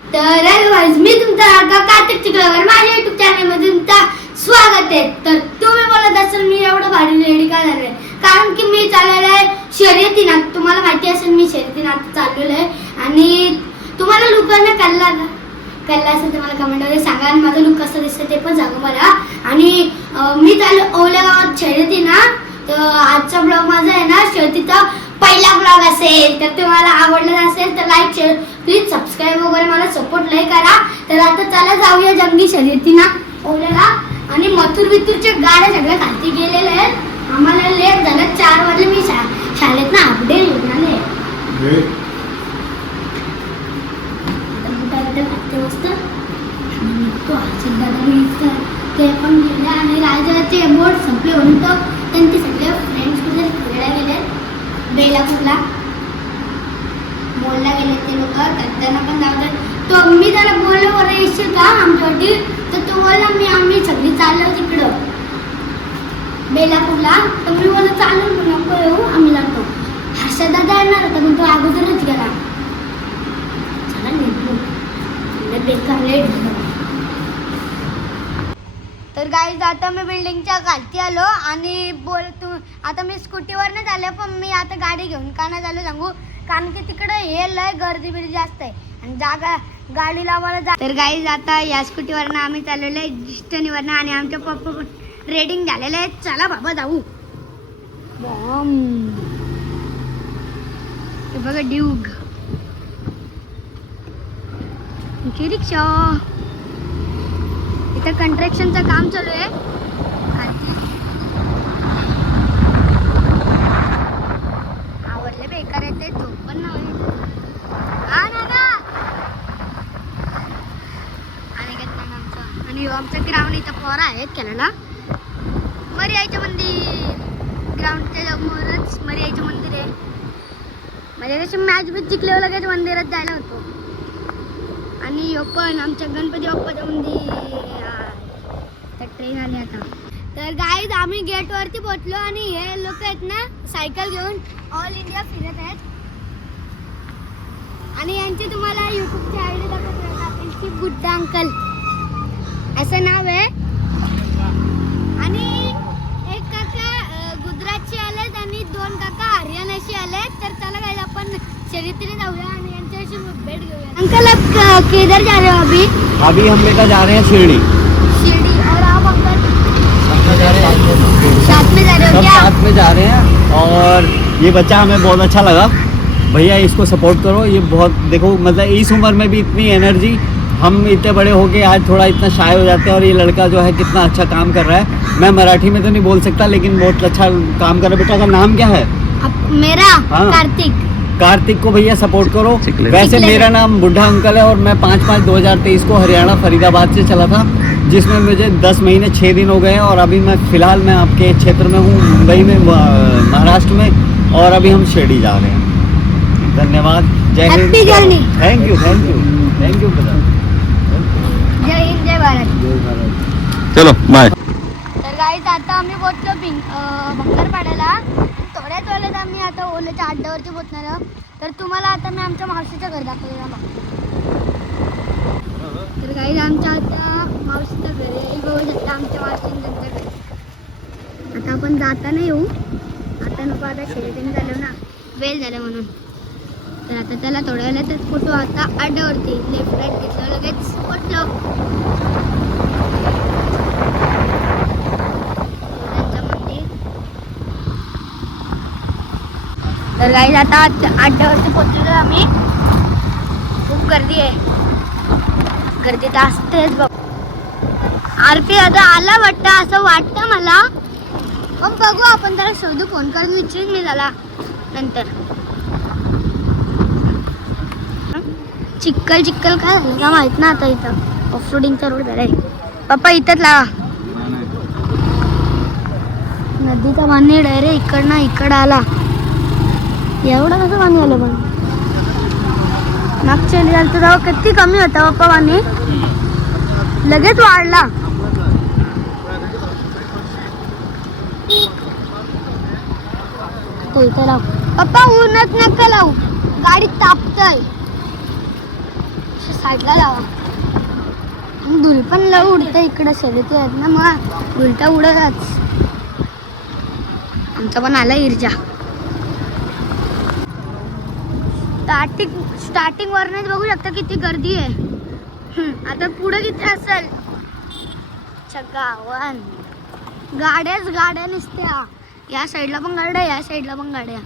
तर otherwise मी तुमचा लाडका कार्तिक चिखलावर माझ्या युट्यूब चॅनलमध्ये तुमचा स्वागत आहे. तर तुम्ही बोलत असाल मी एवढं भारी रेडी का झालंय कारण की मी चाललेलं आहे शर्यतीनाथ. तुम्हाला माहिती असेल मी शर्यतीनाथ चाललेलो आहे. आणि तुम्हाला लोकांना कल्ला कल्ला असेल तर मला कमेंटमध्ये सांगा आणि माझा लुक कसं दिसतं ते पण सांगा मला. आणि मी चाललो ओल्या गावात शर्यती ना तर आजचा ब्लॉग माझा आहे ना शर्यतीचा पहिला ब्लॉग असेल. तर तुम्हाला आवडला असेल तर लाईक शेअर प्लीज सबस्क्राईब वगैरे मला सपोर्ट लय करा. तर आता चला जाऊया जंगी शर्यतीना ओल्याला. आणि मथुर बिथूरच्या गाड्या सगळ्या खालती गेलेल्या आहेत. आम्हाला लेट झालं चार वाजले मी शा शाळेत ना अपडेट येऊन आले मस्त आणि निघतो हर्षद दादा मी ते पण गेले आणि राजाचे बोट संपले म्हणून तो त्यांचे सगळे फ्रेंड्स कुठे फिरायला गेले. बेलापूरला. बोलला गेले ते लोक त्यांना पण जाऊ तो मी त्याला बोललो बरं येशील का आमच्यावरती? तर तो बोलला मी आम्ही सगळी चाललो तिकडं. बेलापूरला. तर मी बोललो चालू नको येऊ आम्ही लागतो हर्षद दादा येणार होता पण तो अगोदरच गेला चला निघलो लय बेकार लेट तर गाईज आता मी बिल्डिंगच्या खालती आलो आणि बोल तू आता मी स्कूटीवर नाही झाले पण मी आता गाडी घेऊन का नाही झालो सांगू. कारण की तिकडे हे लय गर्दी बिर्दी जास्त आहे. आणि जागा गाडी लावायला जा तर गाईज आता या स्कूटीवरनं आम्ही चाललेलो आहे डिस्टनीवरनं आणि आमच्या पप्पा रेडिंग झालेले आहे चला बाबा जाऊ. बघा ड्यूग. आमची रिक्षा इथं कंट्रॅक्शनचं काम चालू आहे. आवडले बेकार आहेत ते झोप पण नाही आणि काय नाही आमचं. आणि आमचं ग्राउंड इथं पोरा आहेत केलेला मर्याईचं मंदिर. ग्राउंडच्या समोरच मर्याईचं मंदिर आहे. म्हणजे कशी मॅच बीच जिंकल्यावर लगेच मंदिरात जायला होतो. आणि ह्यो आमच्या गणपती बाप्पाच्या मंदिर तर ट्रेन आली आता. तर गाईज आम्ही गेटवरती पोचलो आणि हे लोक आहेत ना सायकल घेऊन ऑल इंडिया फिरत आहेत. आणि यांची तुम्हाला युट्यूबची आय डी दाखवत गुड्डा अंकल असं नाव आहे. आणि एक काका गुजरातचे आलेत आणि दोन काका हरियाणाशी आलेत. तर चला गाईज आपण शर्यतीने जाऊया आणि यांच्याशी भेट घेऊया. अंकल किधर जा रहे हो अभी? अभी हम लेकर जा रहे हैं शिरडी। शिरडी और आप अंकल? सब जा रहे हैं। साथ में जा रहे हो क्या? साथ में जा रहे हैं और ये बच्चा हमें बहुत अच्छा लगा। भैया इसको सपोर्ट करो। ये बहुत देखो मतलब इस उम्र में भी इतनी एनर्जी हम इतने बड़े हो गए आज थोड़ा इतना शाय हो जाते हैं और ये लड़का जो है कितना अच्छा काम कर रहा है। मैं मराठी में तो नहीं बोल सकता लेकिन बहुत अच्छा काम कर रहा है। बेटा का नाम क्या है? मेरा हाँ। कार्तिक। कार्तिक को भैया सपोर्ट करो। वैसे मेरा नाम बुढ़ा अंकल है और मैं पाँच पाँच दो हज़ार तेईस को हरियाणा फरीदाबाद से चला था जिसमें मुझे दस महीने छः दिन हो गए हैं और अभी मैं फ़िलहाल मैं आपके क्षेत्र में हूँ मुंबई में महाराष्ट्र में और अभी हम शिरडी जा रहे हैं। धन्यवाद। जय Hind. Thank you thank you thank you जय हिंद जय भारत। चलो बाय तर गाईज आता आम्ही पोहोचलो बऱ्याच वेळेला आम्ही आता ओल्याच्या अड्ड्यावरती पोचणार आहोत तर तुम्हाला आता मी आमच्या मावशीचं घर दाखवलं बघ तर काही आमच्या आता मावशीचं घर आहे. बघू शकता आमच्या मावशीचं घर. आता आपण जाताना येऊ. आता नको आता शर्यतीने झालं ना. वेळ झाला म्हणून. तर आता त्याला थोड्या वेळातच फोटो आता अड्ड्यावरती लेफ्ट राईट घेतलं लगेच पोचलो त्यांचं मंदिर तर काही आता अड्ड्यावरती पोचलेलो आम्ही. खूप गर्दी आहे. गर्दी तर असतेच बघ आरपी आता आला वाटतं असं वाटतं मला. पण बघू आपण त्याला शोधू फोन करून विचारून मी त्याला नंतर. चिक्कल चिक्कल काय झालं? का माहीत ना आता इथं. ऑफ रोडिंगचा रोड झालाय. पप्पा इथंच लावा. नदीचा पाणी डायरेक्ट इकडनं इकडं आला. एवढं कसं पाणी आलं पण? मागच्या वेळी झालं तेव्हा किती कमी होता हो पप्पा पाणी? लगेच वाढला. इथं लाव. पप्पा ऊनच नका लावू. गाडी तापतय. साईडला लावा. धुल पण लव उडतं इकडं शर्यती आहेत ना मग. उलटा उडतच. आमचा पण आला इर्जा स्टार्टिंग स्टार्टिंगवरनच बघू शकता किती गर्दी आहे. आता पुढे किती असेल? गावन गाड्याच गाड्या नुसत्या. या साईडला पण गाड्या या साईडला पण गाड्या.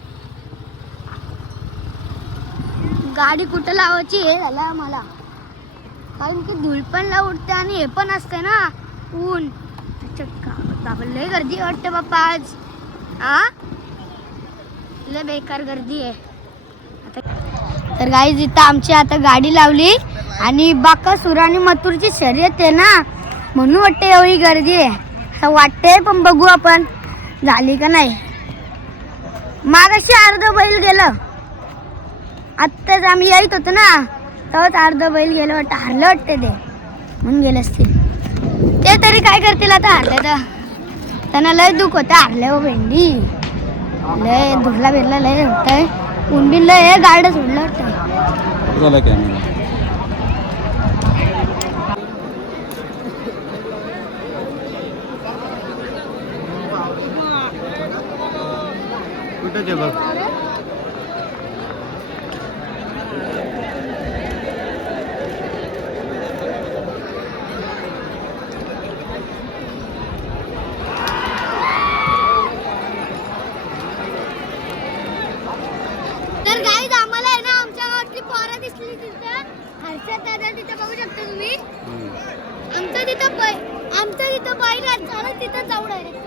गाडी कुठं लावायची हे झालं मला कारण की धूळ पण ला उठते आणि हे पण असते ना. ऊन. चक्का बाबा लय गर्दी वाटते बाप्पा आज. आ? लय बेकार गर्दी आहे. आता तर गाईज इथं आमची आता गाडी लावली आणि बाकासूर आणि मथुरची शर्यत आहे ना म्हणून वाटते एवढी गर्दी आहे. असं वाटते पण बघू आपण झाली का नाही. मागाशी अर्ध बैल गेलं. आत्ताच आम्ही येत होतो ना तेव्हाच अर्ध बैल गेलं वाटतं हरलं वाटते ते. म्हणून गेले असतील. ते तरी काय करतील आता हरले तर. त्यांना लय दुःख होतं हरलं हो भेंडी. लय धुरला बिरला लय होतंय. ऊन हे लय गाडं सोडलं वाटतं. झालं कॅमेरा कुठं ते बघ तर गाईज आम्हाला आहे ना आमच्या गावातली पोरं दिसली तिथं हर्षद दादा तिथं बघू शकता तुम्ही आमचं तिथं बै आमचं तिथं बैल झालं तिथं जाऊ डायरेक्ट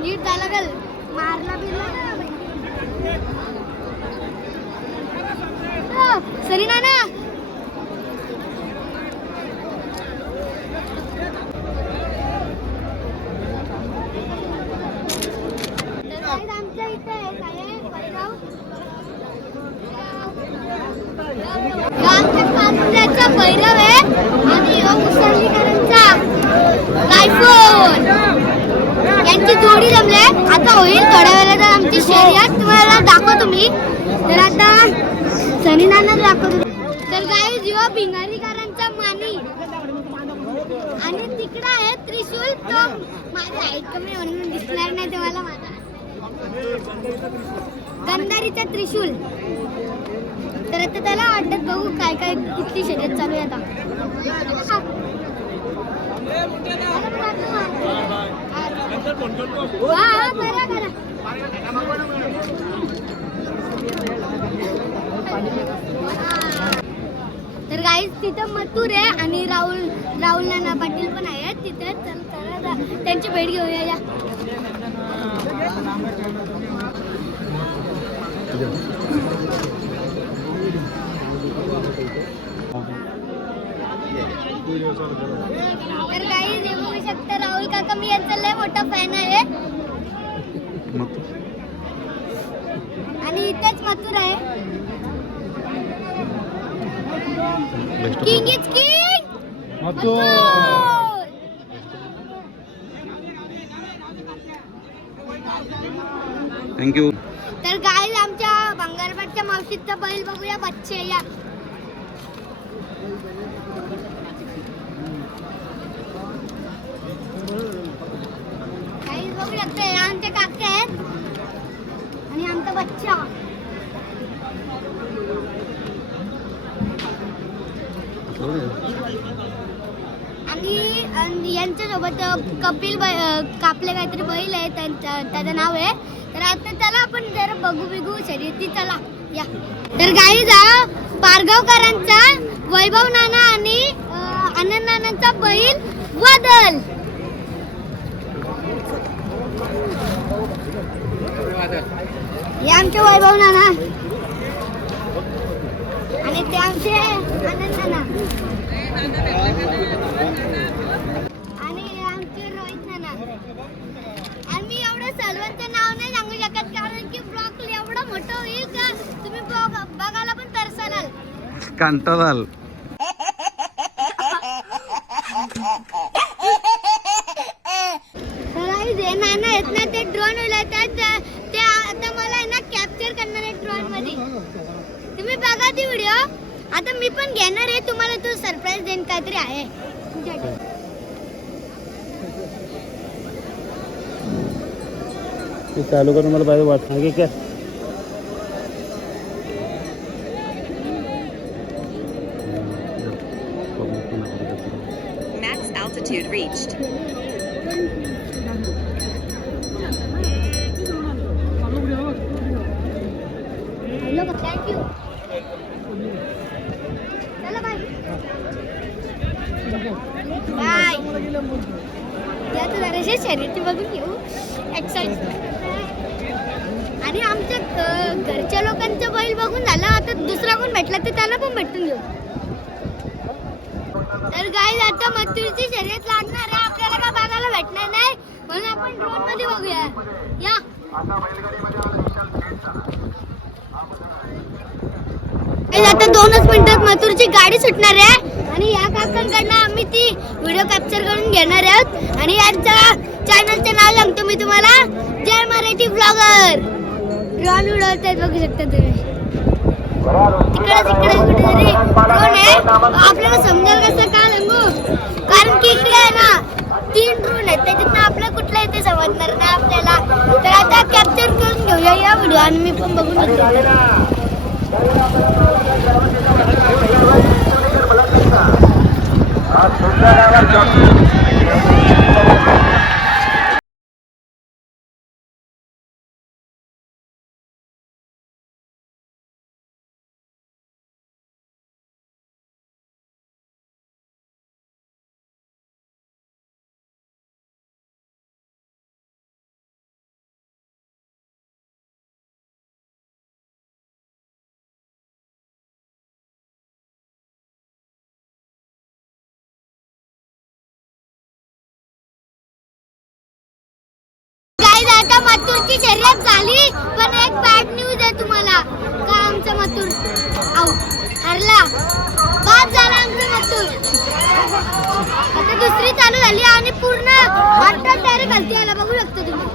नीट झालं गल मारला बिरला ना बाई. हो, सरी ना आमच्या इथे आमच्या आहे आणि यांची जोडी जमले आता होईल. शर्यत तुम्हाला दाखवतो मी. तर आता सनीनाना दाखवतो. तर काही जीव भिंगारीकरांचा मानी आणि तिकडं आहे त्रिशूल तो माझ्या ऐकमे म्हणून दिसणार नाही तुम्हाला माझा. गंधारीचा त्रिशूल. तर आता त्याला अड्डत बघू काय काय किती शर्यत चालू आहे आता. तर गाईज तिथं मथुर आहे आणि राहुल राहुल नाना पाटील पण आहे. तिथे चल चला त्यांची भेट घेऊया या. तर काही बघू शकता राहुल काका मी यांचा लय मोठा फॅन आहे. आणि इथेच मथुर आहे. King is king Mathur! Thank you तर गाय आमच्या बंगारपाटच्या मावशीचा बैल बघूया बच्चे या काही बघू शकता हे आमचे काके आहेत आणि आमचा बच्चा। आणि यांच्यासोबत कपिल बै कापले काहीतरी बैल आहे त्यांचं त्याचं नाव आहे. तर आता चला आपण जरा बघू बिघू शर्यती चला या. तर गाई जा पारगावकरांचा वैभव नाना आणि आनंद नानांचा बैल बदल हे आमचे वैभव नाना. आणि ते आमचे आनंद नाना. आणि आमचे रोहित नाना. आणि मी एवढं सर्वांचं नाव नाही सांगू शकत कारण की ब्लॉग एवढं मोठं होईल का? तुम्ही ब्लॉग कंट्रोल जे नाना आहेत ना ते ड्रोन उडवतात ते आता मला आहे ना कॅप्चर करणार आहे ड्रोनमध्ये. तुम्ही बघा ती व्हिडिओ आता मी पण घेणार आहे तुम्हाला तो सरप्राईज देईन काहीतरी आहे. चालू करून मला पाहिजे वाट मागे काय Max altitude reached. Hello thank you चला बाय बाय या तर जराशे शर्यती बघून आणि आमच्या घरच्या लोकांचं बैल बघून झालं. आता दुसरा कोण भेटला तर त्याला पण भेटून घेऊ. तर गाय आता मथुरची शर्यत लागणार आहे. आपल्याला काय बघायला भेटणार नाही? म्हणून आपण ड्रोनमध्ये बघूया. या. आता दोनच मिनिटात मथुरची गाडी सुटणार आहे. आणि या काकांकडनं आम्ही ती व्हिडिओ कॅप्चर करून घेणार आहोत. आणि यांच्या चॅनलचं नाव सांगतो मी तुम्हाला. जय मराठी ब्लॉगर ड्रॉन उडवतात बघू शकता तुम्ही. तिकडे तिकडे कुठेतरी ड्रोन आहे. आपल्याला समजेल कसं का सांगू? कारण की इकडे आहे ना तीन ड्रोन आहेत. त्याच्यातनं आपलं कुठलं इथे समजणार नाही आपल्याला. तर आता कॅप्चर करून घेऊया या व्हिडिओ आणि मी पण बघून घेतो गाईज मथुरची शर्यत झाली पण एक बॅड न्यूज आहे तुम्हाला. का आमचा मथुर? आउट हरला. बाद झाला आमचा मथुर. आता दुसरी चालू झाली आणि पूर्ण आता डायरेक्ट खालती आला बघू शकता तुम्ही.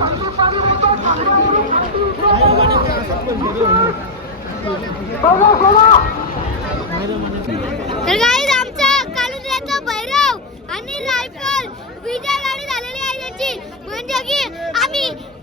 तर गाईज आमचा कालुद्याचा भैरव आणि रायफल विजय गाडी झालेली आहे त्याची म्हणजे की आम्ही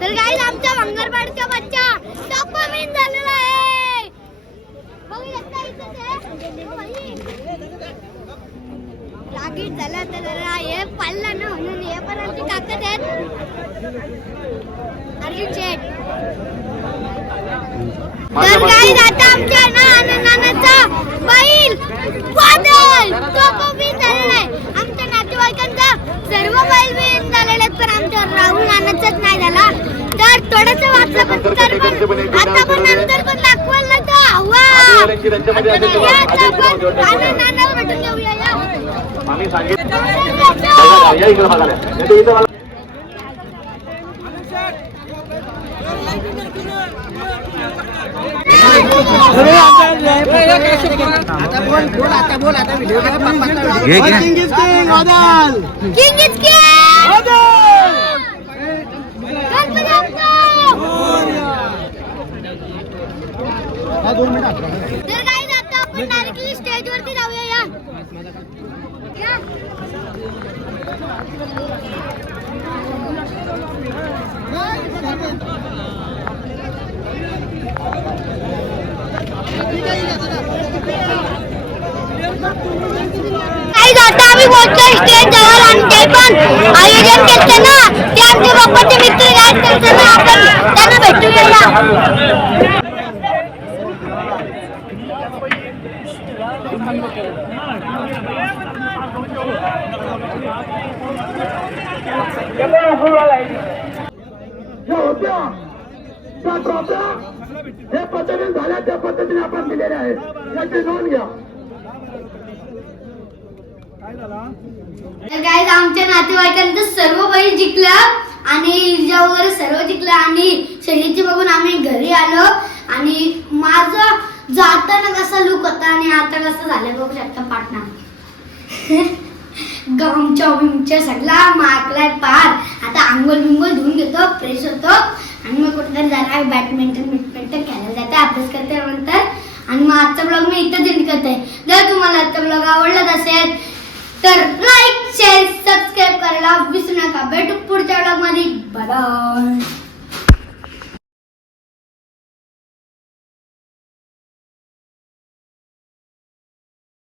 तर गाईज आमच्या मंगळवारचा बच्चा डॉक्युमेंट झालेला आहे. बघू शकता इथंच लागीट झाला तर जरा. हे पाळला ना म्हणून. हे पण आमची काकत आहेत अर्जुन शेठ. तर गाईज आता आमच्या ना आनंदानाचा बैल बदल डॉक्युमेंट झालेला आहे. सर्व बैल विन झालेले पण आमच्या राहुल नानाचाच नाही झाला. तर थोडस वाचलं पण तर पण. आता पण नंतर पण दाखवाल ना तो. हवा या. आता आपण आनंद नानाला भेटून घेऊया या आम्ही सांगितलं तर या इकडे बघायला येते इथं मला घे घे king is king Ganpati Bappa! तर guys, आता आपण directly stage वरती जाऊया या. या. आजचा स्टेज जवळ आणते पण आयोजन ते आमचे बाप्पाचे झाल्या त्या पद्धतीने आपण दिलेल्या आहेत. याची नोंद घ्या. गाईज आमच्या नातेवाईकांचं सर्व बैल जिंकलं आणि इजा वगैरे सर्व जिंकलं आणि शर्यती बघून आम्ही घरी आलो. आणि माझं जाताना कसा लुक होता आणि आता कसं झालं बघू शकता पाटणा गमच्या बिमच्या सगळा माकलाय पार. आता आंघोळ बिंगोळ धुवून घेतो फ्रेश होतो. आणि मग कुठेतरी जाणार बॅडमिंटन बिडमिंटन खेळायला जाते अभ्यास करते नंतर आणि मग आजचा ब्लॉग मी इथं एंड करते. जर तुम्हाला आजचा ब्लॉग आवडला असेल तर लाईक शेअर सबस्क्राईब करायला विसरू नका. भेटू पुढच्या ब्लॉगमध्ये बाय